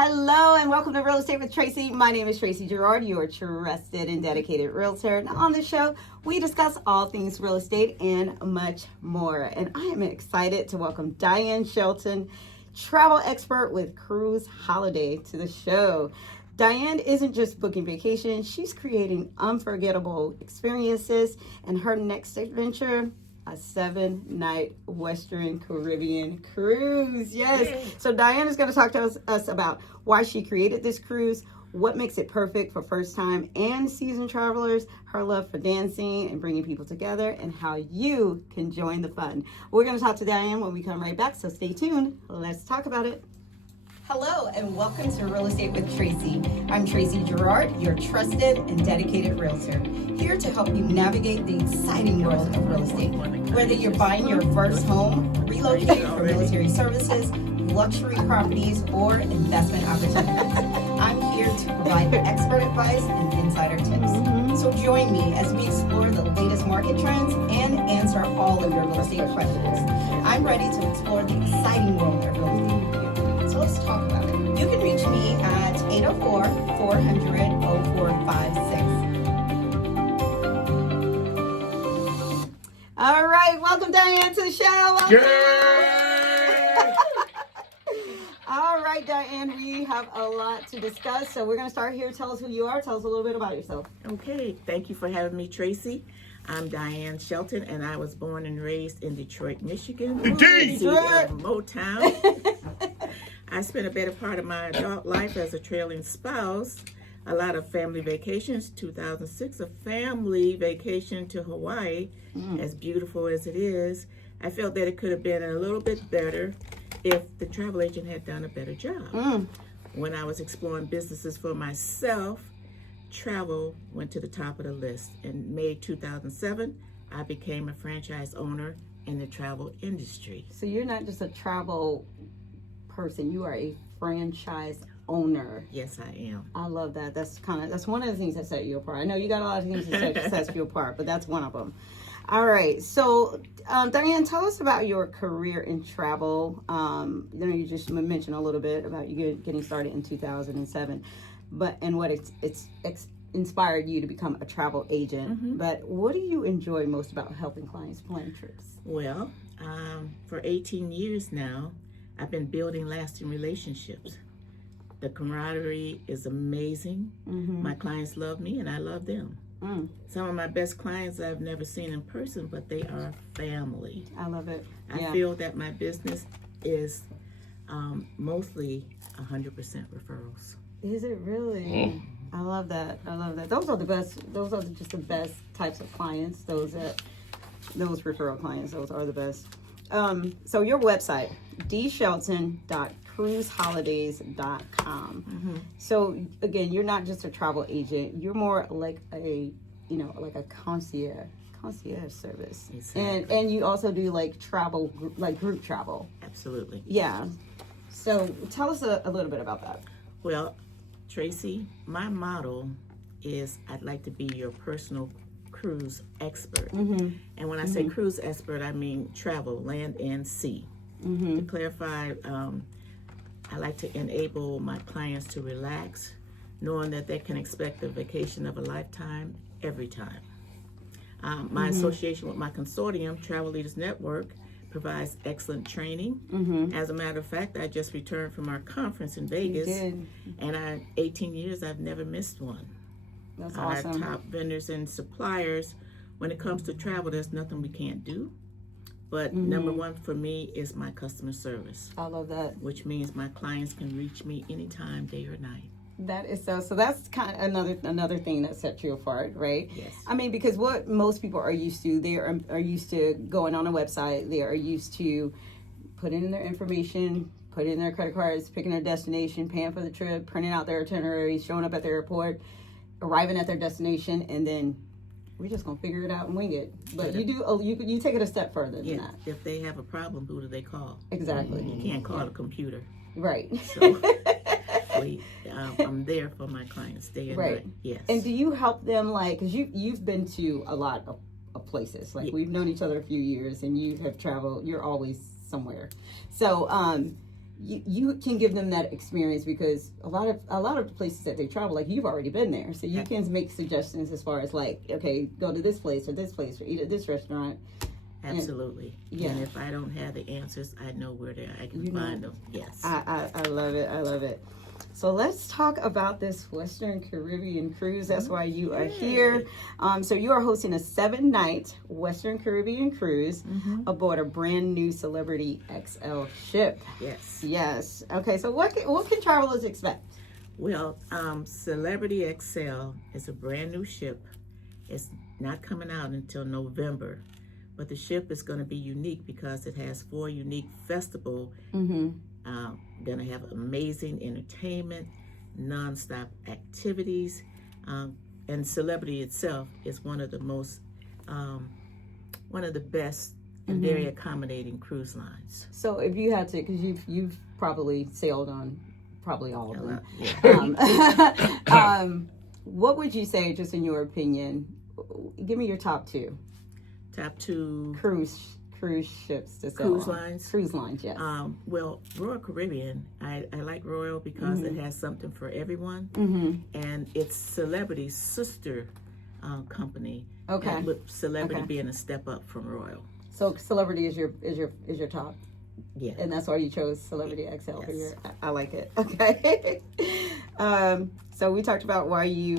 Hello and welcome to Real Estate with Tracy. My name is Tracy Gerard, your trusted and dedicated realtor. Now on the show, we discuss all things real estate and much more. And I am excited to welcome Diane Shelton, travel expert with Cruise Holiday, to the show. Diane isn't just booking vacations, she's creating unforgettable experiences, and her next adventure, a 7-night Western Caribbean cruise. Yes. Yay. So Diane is going to talk to us about why she created this cruise, what makes it perfect for first-time and seasoned travelers, her love for dancing and bringing people together, and how you can join the fun. We're going to talk to Diane when we come right back, so stay tuned. Let's talk about it. Hello and welcome to Real Estate with Tracy. I'm Tracy Gerard, your trusted and dedicated realtor, here to help you navigate the exciting world of real estate. Whether you're buying your first home, relocating for military services, luxury properties, or investment opportunities, I'm here to provide expert advice and insider tips. So join me as we explore the latest market trends and answer all of your real estate questions. I'm ready to explore the exciting world of real estate with you. So let's talk about it. You can reach me at 804-400-0456. All right, welcome Diane to the show. Yay! All right, Diane, we have a lot to discuss, so we're going to start here. Tell us who you are. Tell us a little bit about yourself. Okay, thank you for having me, Tracy. I'm Diane Shelton, and I was born and raised in Detroit, Michigan. Indeed! Motown. I spent a better part of my adult life as a trailing spouse. A lot of family vacations. 2006, a family vacation to Hawaii. As beautiful as it is, I felt that it could have been a little bit better if the travel agent had done a better job. When I was exploring businesses for myself, travel went to the top of the list. In May 2007, I became a franchise owner in the travel industry. So you're not just a travel person, you are a franchise owner. Yes, I am. I love that. That's one of the things that set you apart. I know you got a lot of things that sets you apart, but that's one of them. All right. So, Diane, tell us about your career in travel. You just mentioned a little bit about you getting started in 2007, and what it's inspired you to become a travel agent. But what do you enjoy most about helping clients plan trips? Well, for 18 years now, I've been building lasting relationships. The camaraderie is amazing. My clients love me and I love them. Some of my best clients I've never seen in person, but they are family. I love it. I feel that my business is mostly 100% referrals. Is it really? I love that. I love that. Those are the best. Those are just the best types of clients. Those referral clients. Those are the best. So your website, dshelton.cruiseholidays.com. So again, you're not just a travel agent. You're more like a concierge service. Exactly. And you also do like travel, like group travel. Absolutely. Yeah. So tell us a little bit about that. Well, Tracy, my motto is I'd like to be your personal cruise expert. And when I say cruise expert, I mean travel, land and sea. To clarify, I like to enable my clients to relax, knowing that they can expect a vacation of a lifetime every time. My association with my consortium, Travel Leaders Network, provides excellent training. As a matter of fact, I just returned from our conference in Vegas, and 18 years, I've never missed one. That's awesome. Our top vendors and suppliers, when it comes to travel, there's nothing we can't do. But number one for me is my customer service. I love that. Which means my clients can reach me anytime, day or night. That is so that's kind of another thing that sets you apart, right? Yes. I mean, because what most people are used to, they are used to going on a website. They are used to putting in their information, putting in their credit cards, picking their destination, paying for the trip, printing out their itineraries, showing up at the airport, arriving at their destination, and then we're just gonna figure it out and wing it. But you take it a step further than that. If they have a problem, who do they call? Exactly. You can't call a computer. Right. So I'm there for my clients day and night. Yes. And do you help them, like, because you've been to a lot of places. Like, we've known each other a few years, and you have traveled. You're always somewhere. So you can give them that experience, because a lot of the places that they travel, like, you've already been there, so you can make suggestions as far as, like, okay, go to this place or eat at this restaurant. Absolutely. And if I don't have the answers, I know where I can find them. Yes. I love it. I love it. So let's talk about this Western Caribbean cruise. That's why you are here. So you are hosting a 7-night Western Caribbean cruise aboard a brand new Celebrity Xcel ship. Yes. Yes. Okay. So what can travelers expect? Well, Celebrity Xcel is a brand new ship. It's not coming out until November. But the ship is going to be unique because it has 4 unique festivals. Going to have amazing entertainment, nonstop activities, and Celebrity itself is one of the best and very accommodating cruise lines. So if you had to, because you've probably sailed on probably all of them. What would you say, just in your opinion? Give me your top 2. Top 2 cruise ships to sail cruise on. lines. Cruise lines, yes. Well, Royal Caribbean, I like Royal because it has something for everyone, and it's Celebrity's sister company. Okay. With Celebrity being a step up from Royal. So Celebrity is your top. Yeah. And that's why you chose Celebrity Xcel for your. I like it. Okay. So we talked about why you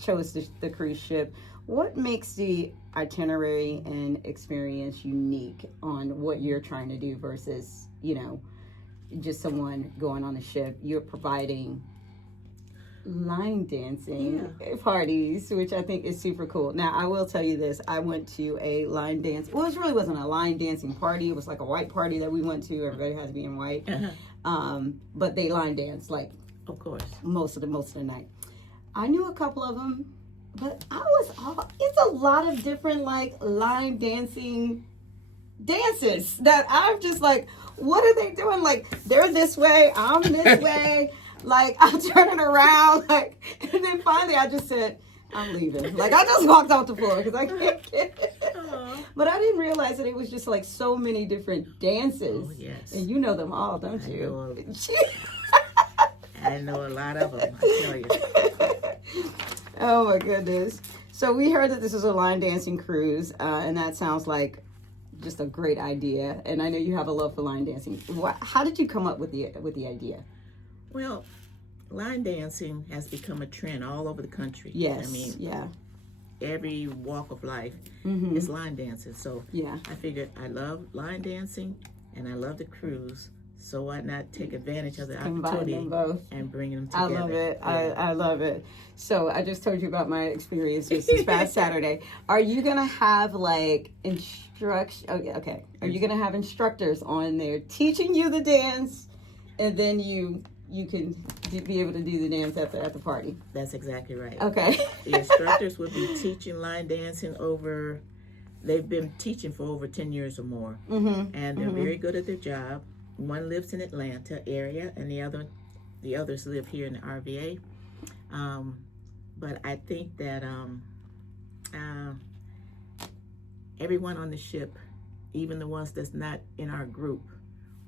chose the cruise ship. What makes the itinerary and experience unique on what you're trying to do versus, just someone going on the ship? You're providing line dancing parties, which I think is super cool. Now, I will tell you this. I went to a line dance. Well, it really wasn't a line dancing party. It was like a white party that we went to. Everybody had to be in white. But they line danced, like, of course, most of the night. I knew a couple of them. But it's a lot of different, like, line dancing dances that I'm just like, what are they doing? Like, they're this way, I'm this way. Like, I'm turning around. Like, and then finally I just said, I'm leaving. Like, I just walked off the floor because I can't get it. But I didn't realize that it was just, like, so many different dances. Oh, yes. And you know them all, don't you? I know a lot of them, I tell you. Oh my goodness. So we heard that this is a line dancing cruise, and that sounds like just a great idea. And I know you have a love for line dancing. How did you come up with the idea? Well, line dancing has become a trend all over the country. Yes. I mean, every walk of life is line dancing. So I figured I love line dancing and I love the cruise. So why not take advantage of the opportunity and bring them together? I love it. Yeah. I love it. So I just told you about my experience just this past Saturday. Are you going to have, like, instruction? Okay. Are you going to have instructors on there teaching you the dance, and then you can be able to do the dance at the party? That's exactly right. Okay. The instructors will be teaching line dancing they've been teaching for over 10 years or more. And they're very good at their job. One lives in Atlanta area, and the others live here in the RVA. But I think that everyone on the ship, even the ones that's not in our group,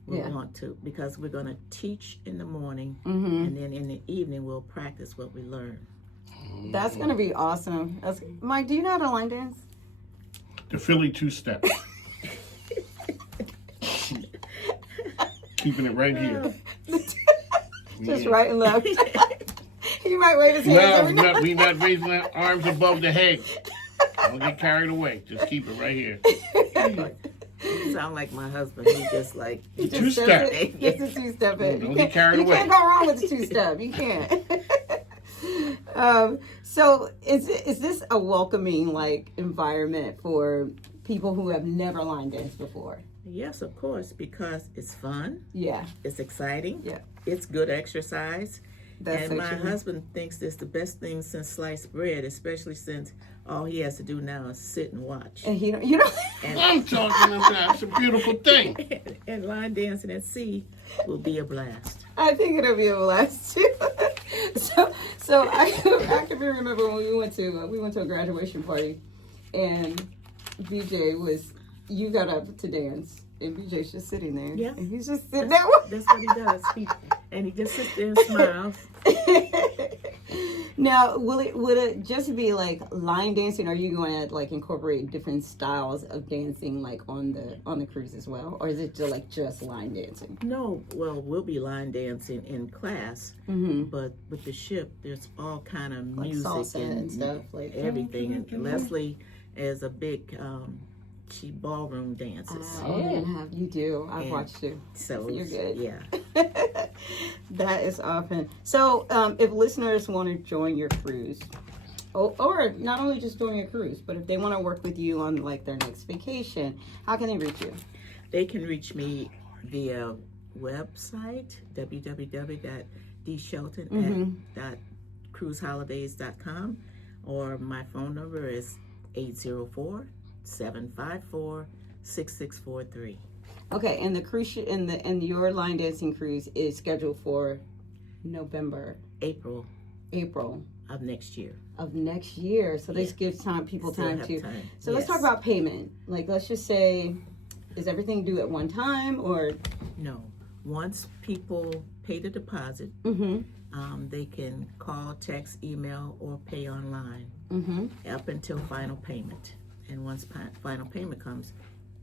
will want to, because we're going to teach in the morning, and then in the evening we'll practice what we learn. That's going to be awesome. Mike, do you know how to line dance? The Philly two-step. Keeping it right here. Just right and left. He might wave his hands. No, we not raising our arms above the head. Don't get carried away. Just keep it right here. You sound like my husband. He just like two-step. Just a two-step. Don't get carried away. You can't go wrong with the two-step. You can't. So is this a welcoming, like, environment for people who have never line danced before? Yes, of course, because it's fun. Yeah. It's exciting. Yeah. It's good exercise. That's and my husband thinks it's the best thing since sliced bread, especially since all he has to do now is sit and watch. And I'm talking about it's a beautiful thing. And line dancing at sea will be a blast. I think it'll be a blast too. So I can remember when we went to a graduation party, and BJ you got up to dance, And BJ's just sitting there. Yeah. And he's just sitting there. That's what he does. He just sits there and smiles. Now, will it just be like line dancing? Or are you going to like incorporate different styles of dancing like on the cruise as well? Or is it just line dancing? No, well, we'll be line dancing in class, but with the ship, there's all kind of Like music salsa and stuff, like everything. And Leslie is a big she ballroom dances. You do. I've watched you. So you're good. Yeah. That is often. So if listeners want to join your cruise, or not only just join your cruise, but if they want to work with you on like their next vacation, how can they reach you? They can reach me via website, www.dshelton@cruiseholidays.com, or my phone number is 804-754-6643. Okay, and the cruise and your line dancing cruise is scheduled for April of next year. So this gives people time to. So let's Yes. talk about payment. Like, let's just say, is everything due at one time or? No. Once people pay the deposit, they can call, text, email, or pay online up until final payment. And once final payment comes,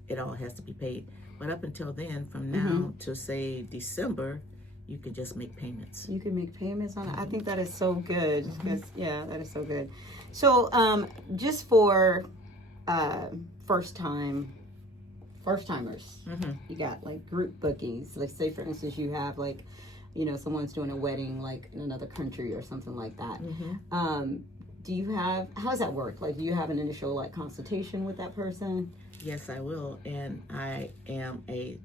it all has to be paid. But up until then, from now to say December, you can just make payments. You can make payments on it. I think that is so good. That is so good. So just for first-timers, you got like group bookings. Like say for instance, you have like, someone's doing a wedding like in another country or something like that. How does that work? Like, do you have an initial like consultation with that person? Yes, I will. And I am a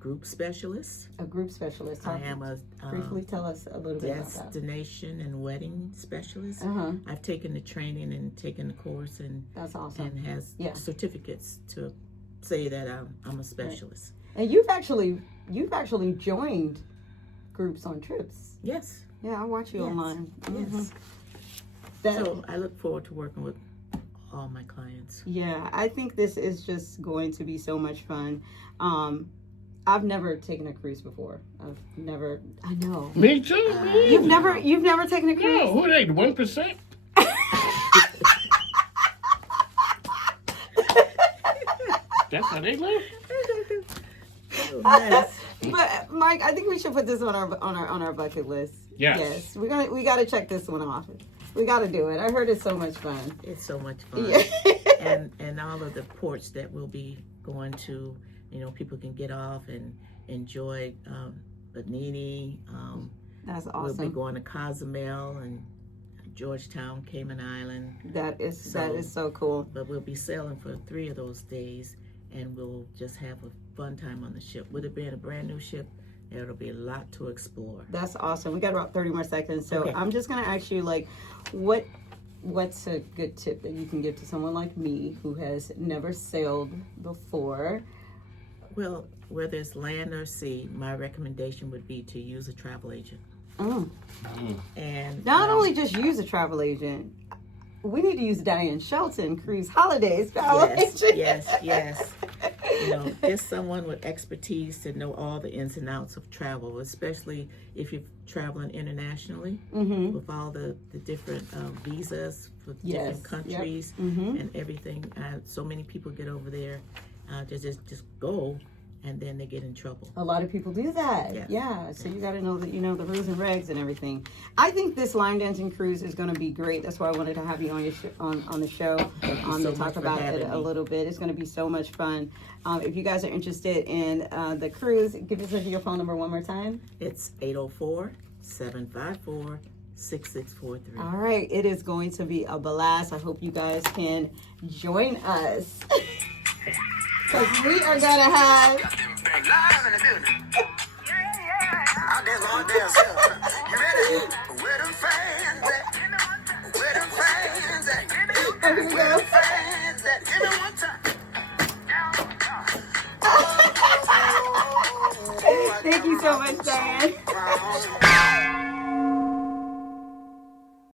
group specialist. A group specialist. I am a briefly tell us a little bit about that. Destination and wedding specialist. I've taken the training and taken the course, and that's awesome. And has certificates to say that I'm a specialist. Right. And you've actually joined groups on trips. Yes. Yeah, I watch you online. Yes. So I look forward to working with all my clients. Yeah, I think this is just going to be so much fun. I've never taken a cruise before. I know. Me too. You've never taken a cruise? No, who are they? The 1%? That's how they live. Yes. But Mike, I think we should put this on our bucket list. Yes. We gotta check this one off. We gotta do it. I heard it's so much fun. It's so much fun. Yeah. and all of the ports that we'll be going to, people can get off and enjoy Bernini. That's awesome. We'll be going to Cozumel and Georgetown, Cayman Island. That is so cool. But we'll be sailing for 3 of those days, and we'll just have a fun time on the ship. With it being a brand new ship, it'll be a lot to explore. That's awesome. We got about 30 more seconds. So I'm just going to ask you, like, what's a good tip that you can give to someone like me who has never sailed before? Well, whether it's land or sea, my recommendation would be to use a travel agent. And not only just use a travel agent, we need to use Diane Shelton, Cruise Holidays travel agent. Yes. Just someone with expertise to know all the ins and outs of travel, especially if you're traveling internationally with all the different visas for different countries and everything. So many people get over there to just go, and then they get in trouble. A lot of people do that. Yeah. So you got to know that the rules and regs and everything. I think this line dancing cruise is going to be great. That's why I wanted to have you on your on the show to talk about it a little bit. It's going to be so much fun. If you guys are interested in the cruise, give us your phone number one more time. It's 804-754-6643. All right. It is going to be a blast. I hope you guys can join us. Because we are going to have... Live in the building. I'll dance all dance. You ready? Where them fans at? Where them fans at? Where them fans at? Give me one time. Thank you so much,